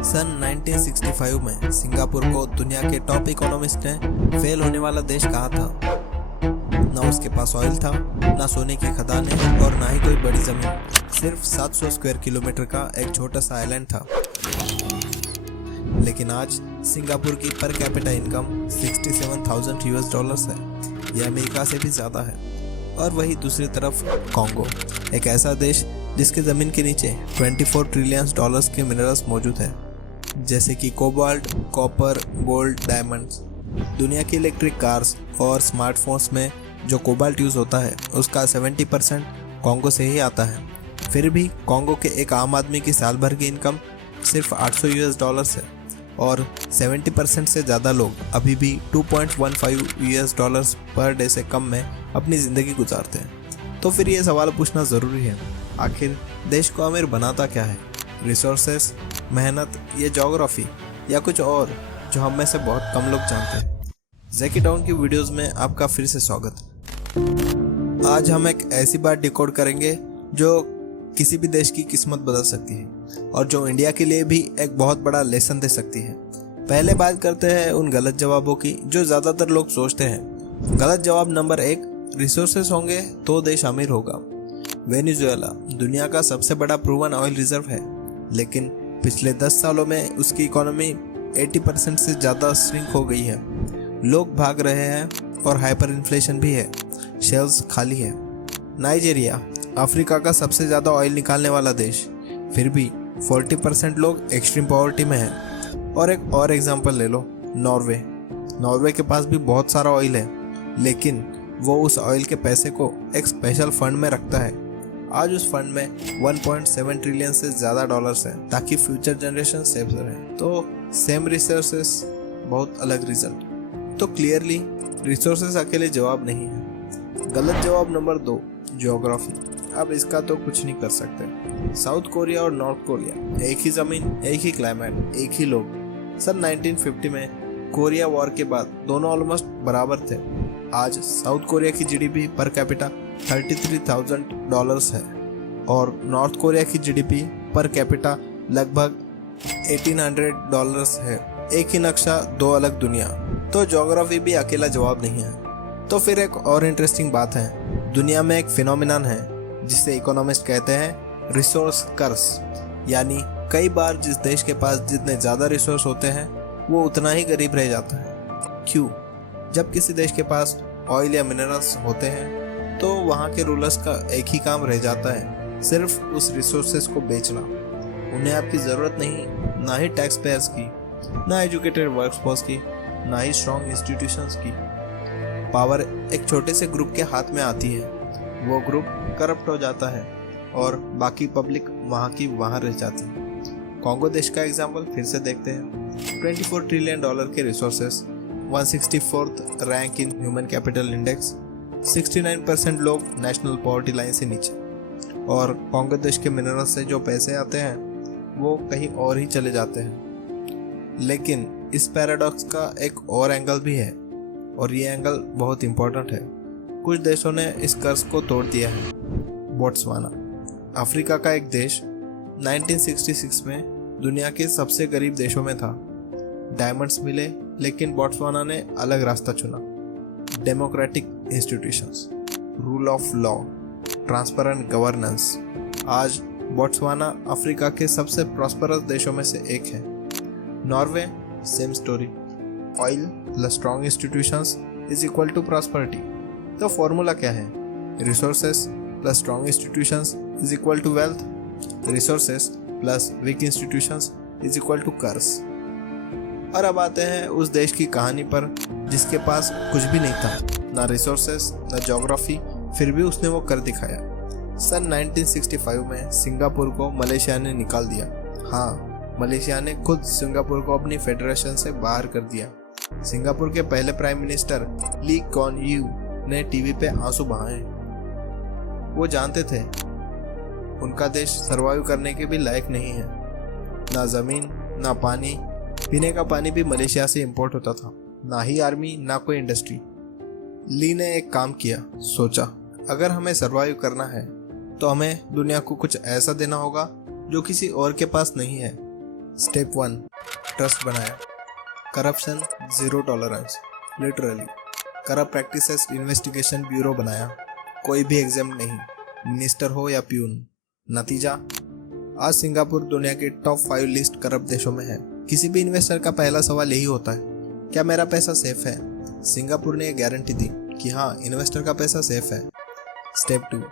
सन 1965 में सिंगापुर को दुनिया के टॉप इकोनॉमिस्ट ने फेल होने वाला देश कहा था। ना उसके पास ऑयल था, ना सोने की खदानें और ना ही कोई बड़ी जमीन। सिर्फ 700 स्क्वायर किलोमीटर का एक छोटा सा आइलैंड था। लेकिन आज सिंगापुर की per capita income 67,000 US dollars है। यह अमेरिका से भी ज़्यादा है। और वही दूसरी तरफ कॉन्गो, एक ऐसा देश जिसके ज़मीन के नीचे 24 ट्रिलियन डॉलर्स के मिनरल्स मौजूद हैं, जैसे कि कोबाल्ट, कॉपर, गोल्ड, डायमंड्स। दुनिया की इलेक्ट्रिक कार्स और स्मार्टफोन्स में जो कोबाल्ट यूज़ होता है उसका 70% कॉन्गो से ही आता है। फिर भी कॉन्गो के एक आम आदमी की साल भर की इनकम सिर्फ 800 यूएस डॉलर्स है और 70% से ज़्यादा लोग अभी भी 2.15 यूएस डॉलर्स पर डे से कम में अपनी ज़िंदगी गुजारते हैं। तो फिर ये सवाल पूछना ज़रूरी है, आखिर देश को अमीर बनाता क्या है? रिसोर्सेस, मेहनत, या ज्योग्राफी, या कुछ और जो हम में से बहुत कम लोग जानते हैं? जैकी डाउन की वीडियोस में आपका फिर से स्वागत। आज हम एक ऐसी बात डिकोड करेंगे जो किसी भी देश की किस्मत बदल सकती है और जो इंडिया के लिए भी एक बहुत बड़ा लेसन दे सकती है। पहले बात करते हैं उन गलत जवाबों की जो ज़्यादातर लोग सोचते हैं। गलत जवाब नंबर 1, रिसोर्सेस होंगे तो देश अमीर होगा। वेनेजुएला दुनिया का सबसे बड़ा प्रूवन ऑयल रिजर्व है, लेकिन पिछले 10 सालों में उसकी इकोनॉमी 80% से ज़्यादा श्रिंक हो गई है। लोग भाग रहे हैं और हाइपर इन्फ्लेशन भी है। शेल्स खाली है। नाइजीरिया अफ्रीका का सबसे ज़्यादा ऑयल निकालने वाला देश, फिर भी 40% लोग एक्सट्रीम पॉवर्टी में हैं। और एक और एग्जांपल ले लो, नॉर्वे के पास भी बहुत सारा ऑयल है, लेकिन वो उस ऑयल के पैसे को एक स्पेशल फंड में रखता है। आज उस फंड में 1.7 ट्रिलियन से ज़्यादा डॉलर्स हैं ताकि फ्यूचर जनरेशन सेफ रहे। तो सेम रिसोर्सेस, बहुत अलग रिजल्ट। तो क्लियरली रिसोर्सेस अकेले जवाब नहीं है। गलत जवाब नंबर 2, ज्योग्राफी। अब इसका तो कुछ नहीं कर सकते। साउथ कोरिया और नॉर्थ कोरिया, एक ही ज़मीन, एक ही क्लाइमेट, एक ही लोग। सन 1950 में कोरिया वॉर के बाद दोनों ऑलमोस्ट बराबर थे। आज साउथ कोरिया की जीडीपी पर कैपिटा 33,000 डॉलर्स है और नॉर्थ कोरिया की जीडीपी पर कैपिटा लगभग 1800 डॉलर्स है। एक ही नक्शा, दो अलग दुनिया। तो ज्योग्राफी भी अकेला जवाब नहीं है। तो फिर एक और इंटरेस्टिंग बात है, दुनिया में एक फिनोमिनन है जिसे इकोनॉमिस्ट कहते हैं रिसोर्स कर्स। यानी कई बार जिस देश के पास जितने ज़्यादा रिसोर्स होते हैं वो उतना ही गरीब रह जाता है। क्यों? जब किसी देश के पास ऑयल या मिनरल्स होते हैं तो वहाँ के रूलर्स का एक ही काम रह जाता है, सिर्फ उस रिसोर्सेस को बेचना। उन्हें आपकी ज़रूरत नहीं, ना ही टैक्स पेयर्स की, ना एजुकेटेड वर्कफोर्स की, ना ही स्ट्रॉन्ग इंस्टीट्यूशंस की। पावर एक छोटे से ग्रुप के हाथ में आती है। वो ग्रुप करप्ट हो जाता है और बाकी पब्लिक वहाँ की वहाँ रह जाती है। कॉन्गो देश का एग्जाम्पल फिर से देखते हैं। 24 ट्रिलियन डॉलर के resources, 164th rank in human capital index, 69% लोग नेशनल पॉवर्टी लाइन से नीचे। और कॉन्गो देश के मिनरल्स से जो पैसे आते हैं वो कहीं और ही चले जाते हैं। लेकिन इस पैराडॉक्स का एक और एंगल भी है और ये एंगल बहुत इंपॉर्टेंट है। कुछ देशों ने इस कर्ज को तोड़ दिया है। बोट्सवाना, अफ्रीका का एक देश, 1966 में दुनिया के सबसे गरीब देशों में था। डायमंड्स मिले, लेकिन बोट्सवाना ने अलग रास्ता चुना। Democratic institutions, rule of law, transparent governance. आज बोट्सवाना अफ्रीका के सबसे प्रॉस्परस देशों में से एक है। Norway, same story. Oil plus strong institutions is equal to prosperity. तो फॉर्मूला क्या है? Resources plus strong institutions is equal to wealth. Resources plus weak institutions is equal to curse. और अब आते हैं उस देश की कहानी पर जिसके पास कुछ भी नहीं था, ना रिसोर्सेस, ना ज्योग्राफी, फिर भी उसने वो कर दिखाया। सन 1965 में सिंगापुर को मलेशिया ने निकाल दिया। हाँ, मलेशिया ने खुद सिंगापुर को अपनी फेडरेशन से बाहर कर दिया। सिंगापुर के पहले prime minister Lee Kuan Yew ने टीवी पे आंसू बहाए। वो जानते थे उनका देश सरवाइव करने के भी लायक नहीं है। ना जमीन, ना पानी, पीने का पानी भी मलेशिया से इंपोर्ट होता था। ना ही आर्मी, ना कोई इंडस्ट्री। ली ने एक काम किया, सोचा अगर हमें सरवाइव करना है तो हमें दुनिया को कुछ ऐसा देना होगा जो किसी और के पास नहीं है। स्टेप 1 ट्रस्ट बनाया। Corruption zero tolerance, literally. Corrupt practices investigation bureau बनाया, कोई भी एग्जाम नहीं, मिनिस्टर हो या प्यून। नतीजा, आज सिंगापुर दुनिया के टॉप 5 लिस्ट करप्ट देशों में है। किसी भी इन्वेस्टर का पहला सवाल यही होता है, क्या मेरा पैसा सेफ है? सिंगापुर ने यह गारंटी दी कि हाँ, इन्वेस्टर का पैसा सेफ है। स्टेप 2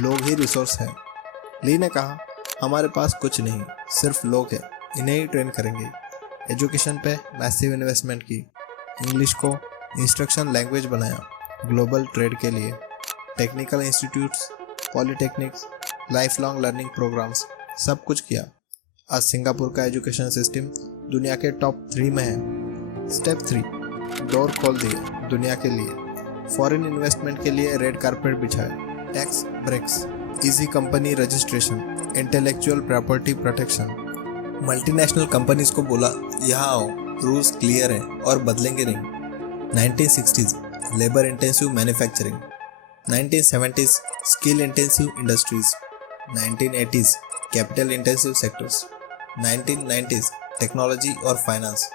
लोग ही रिसोर्स है। ली ने कहा, हमारे पास कुछ नहीं, सिर्फ लोग हैं, इन्हें ही ट्रेन करेंगे। एजुकेशन पे मैसिव इन्वेस्टमेंट की, इंग्लिश को इंस्ट्रक्शन लैंग्वेज बनाया ग्लोबल ट्रेड के लिए। Technical institutes, polytechnics, life long learning programmes, सब कुछ किया। आज सिंगापुर का एजुकेशन सिस्टम दुनिया के टॉप 3 में है। स्टेप 3 डोर खोल दिए दुनिया के लिए। फॉरेन इन्वेस्टमेंट के लिए रेड कारपेट बिछाया। Tax breaks, easy company registration, intellectual property protection. Multinational companies को बोला, यहाँ आओ, रूल्स क्लियर हैं और बदलेंगे नहीं। 1960s labour intensive manufacturing, 1970s skill intensive industries, 1980s capital intensive sectors, 1990s technology और फाइनेंस,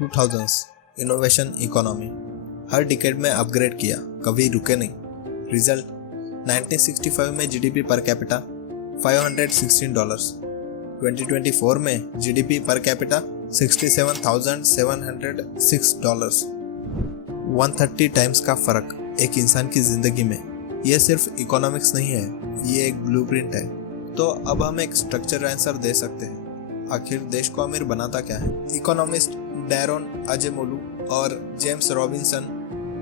2000s इनोवेशन इकोनॉमी। हर डिकेड में अपग्रेड किया, कभी रुके नहीं। रिजल्ट, 1965 में जीडीपी पर कैपिटा $516, 2024 में जीडीपी पर कैपिटा $67,706, 130 टाइम्स का फर्क एक इंसान की जिंदगी में। यह सिर्फ इकोनॉमिक्स नहीं है, ये एक ब्लूप्रिंट है। तो अब हम एक स्ट्रक्चर आंसर दे सकते हैं, आखिर देश को अमीर बनाता क्या है? इकोनॉमिस्ट डैरोन अजेमोलू और जेम्स रॉबिन्सन,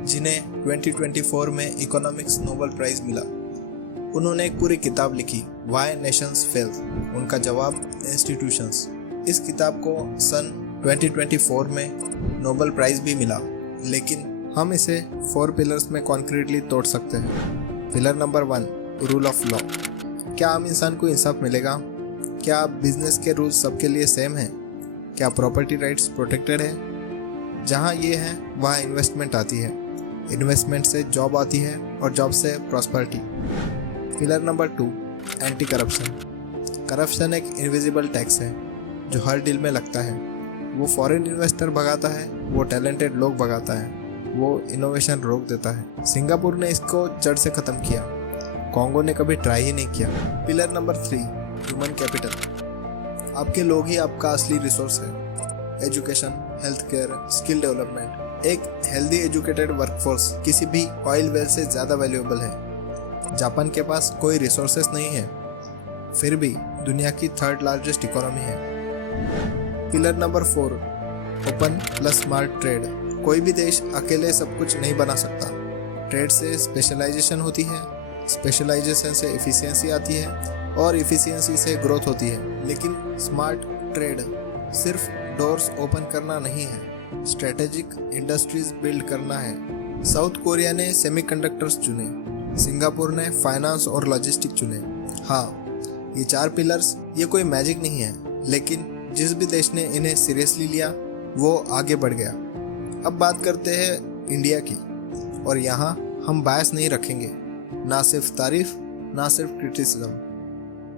जिन्हें 2024 में इकोनॉमिक्स नोबेल प्राइज मिला, उन्होंने एक पूरी किताब लिखी, व्हाई नेशंस फेल। उनका जवाब, इंस्टीट्यूशंस। इस किताब को सन 2024 में नोबेल प्राइज भी मिला, लेकिन हम इसे 4 पिलर्स में कॉन्क्रीटली तोड़ सकते हैं। Pillar number 1 rule of law. क्या आम इंसान को इंसाफ मिलेगा? क्या बिजनेस के रूल्स सबके लिए सेम हैं? क्या प्रॉपर्टी राइट्स प्रोटेक्टेड है? जहाँ ये है वहाँ इन्वेस्टमेंट आती है, इन्वेस्टमेंट से जॉब आती है और जॉब से prosperity. Pillar number 2 anti corruption. Corruption एक इनविजिबल टैक्स है जो हर डील में लगता है। वो फॉरेन इन्वेस्टर भगाता है, वो टैलेंटेड लोग भगाता है, वो इनोवेशन रोक देता है। सिंगापुर ने इसको जड़ से ख़त्म किया, कॉन्गो ने कभी ट्राई ही नहीं किया। Pillar number 3 human capital. आपके लोग ही आपका असली रिसोर्स है। Education, health care, skill development. एक हेल्दी एजुकेटेड वर्कफोर्स किसी भी ऑयल वेल से ज़्यादा वैल्यूएबल है। जापान के पास कोई रिसोर्सेस नहीं है, फिर भी दुनिया की 3rd लार्जेस्ट इकोनॉमी है। Pillar number 4 open plus smart trade. कोई भी देश अकेले सब कुछ नहीं बना सकता। ट्रेड से स्पेशलाइजेशन होती है, स्पेशलाइजेशन से एफिशिएंसी आती है और एफिशिएंसी से ग्रोथ होती है। लेकिन स्मार्ट ट्रेड सिर्फ डोर्स ओपन करना नहीं है, स्ट्रेटेजिक इंडस्ट्रीज बिल्ड करना है। साउथ कोरिया ने सेमीकंडक्टर्स चुने, सिंगापुर ने फाइनेंस और लॉजिस्टिक चुने। हाँ, ये 4 पिलर्स, ये कोई मैजिक नहीं है, लेकिन जिस भी देश ने इन्हें सीरियसली लिया वो आगे बढ़ गया। अब बात करते हैं इंडिया की, और यहाँ हम बायस नहीं रखेंगे, ना सिर्फ तारीफ ना सिर्फ क्रिटिसिज्म।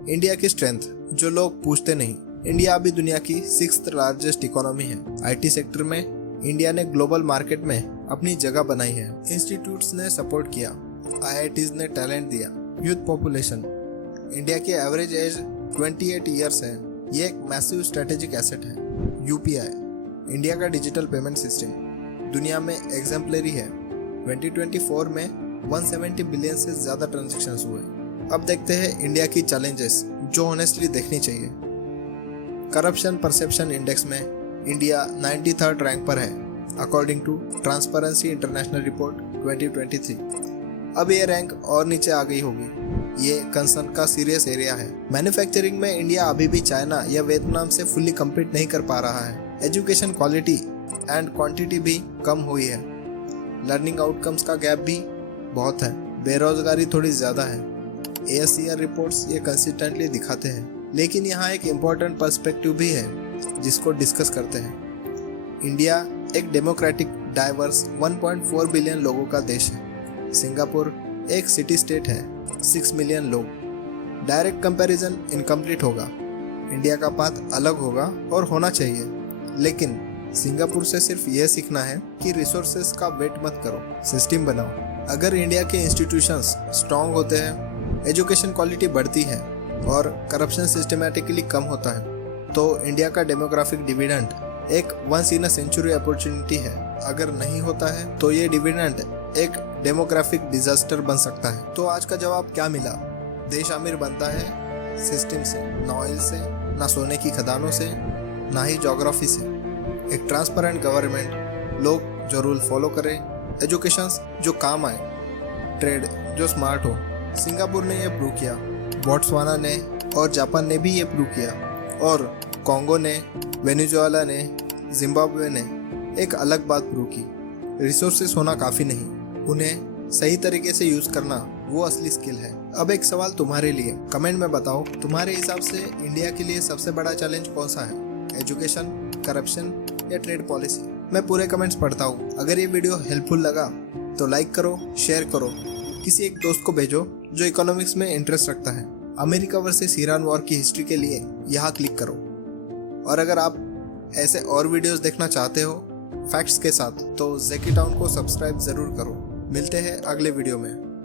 इंडिया की स्ट्रेंथ जो लोग पूछते नहीं। इंडिया अभी दुनिया की 6th लार्जेस्ट इकोनॉमी है। आईटी सेक्टर में इंडिया ने ग्लोबल मार्केट में अपनी जगह बनाई है। इंस्टीट्यूट्स ने सपोर्ट किया, आईआईटीज ने टैलेंट दिया। यूथ पॉपुलेशन, इंडिया की एवरेज एज 28 ईयर्स है। ये एक मैसिव स्ट्रेटेजिक एसेट है। यूपीआई, इंडिया का डिजिटल पेमेंट सिस्टम, दुनिया में एग्जाम्पलरी है। 2024 में 170 बिलियन से ज़्यादा ट्रांजैक्शंस हुए। अब देखते हैं इंडिया की चैलेंजेस जो ऑनेस्टली देखनी चाहिए। करप्शन परसेप्शन इंडेक्स में इंडिया 93rd रैंक पर है, according to transparency international report 2023। अब ये रैंक और नीचे आ गई होगी। ये कंसर्न का सीरियस एरिया है। मैन्युफैक्चरिंग में इंडिया अभी भी चाइना या वियतनाम से फुल्ली कम्पीट नहीं कर पा रहा है। एजुकेशन क्वालिटी एंड क्वांटिटी भी कम हुई है। लर्निंग आउटकम्स का गैप भी बहुत है। बेरोजगारी थोड़ी ज़्यादा है। ASCR रिपोर्ट्स ये कंसिस्टेंटली दिखाते हैं। लेकिन यहाँ एक इम्पॉर्टेंट पर्सपेक्टिव भी है जिसको डिस्कस करते हैं। इंडिया एक डेमोक्रेटिक डाइवर्स 1.4 बिलियन लोगों का देश है। सिंगापुर एक सिटी स्टेट है, 6 मिलियन लोग। डायरेक्ट कंपैरिजन इनकम्प्लीट होगा। इंडिया का पाथ अलग होगा और होना चाहिए, लेकिन सिंगापुर से सिर्फ यह सीखना है कि रिसोर्सेज का वेट मत करो, सिस्टम बनाओ। अगर इंडिया के इंस्टीट्यूशंस स्ट्रांग होते हैं, एजुकेशन क्वालिटी बढ़ती है और करप्शन सिस्टमैटिकली कम होता है, तो इंडिया का डेमोग्राफिक डिविडेंड एक once in a century opportunity है। अगर नहीं होता है तो ये डिविडेंड एक डेमोग्राफिक डिजास्टर बन सकता है। तो आज का जवाब क्या मिला? देश अमीर बनता है सिस्टम से, ना ऑयल से, ना सोने की खदानों से, ना ही ज्योग्राफी से। एक ट्रांसपेरेंट गवर्नमेंट, लोग जो रूल फॉलो करें, एजुकेशन जो काम आए, ट्रेड जो स्मार्ट हो। सिंगापुर ने यह प्रूव किया, बोट्सवाना ने और जापान ने भी ये प्रूव किया, और कॉन्गो ने, वेनेजुएला ने, जिम्बाब्वे ने एक अलग बात प्रूव की। रिसोर्सेस होना काफ़ी नहीं, उन्हें सही तरीके से यूज़ करना वो असली स्किल है। अब एक सवाल तुम्हारे लिए, कमेंट में बताओ, तुम्हारे हिसाब से इंडिया के लिए सबसे बड़ा चैलेंज कौन सा है? एजुकेशन, करप्शन या ट्रेड पॉलिसी? मैं पूरे कमेंट्स पढ़ता हूँ। अगर ये वीडियो हेल्पफुल लगा तो लाइक करो, शेयर करो, किसी एक दोस्त को भेजो जो इकोनॉमिक्स में इंटरेस्ट रखता है। अमेरिका वर्सेस ईरान वॉर की हिस्ट्री के लिए यहाँ क्लिक करो। और अगर आप ऐसे और वीडियोस देखना चाहते हो फैक्ट्स के साथ, तो ज़ेकी टाउन को सब्सक्राइब ज़रूर करो। मिलते हैं अगले वीडियो में।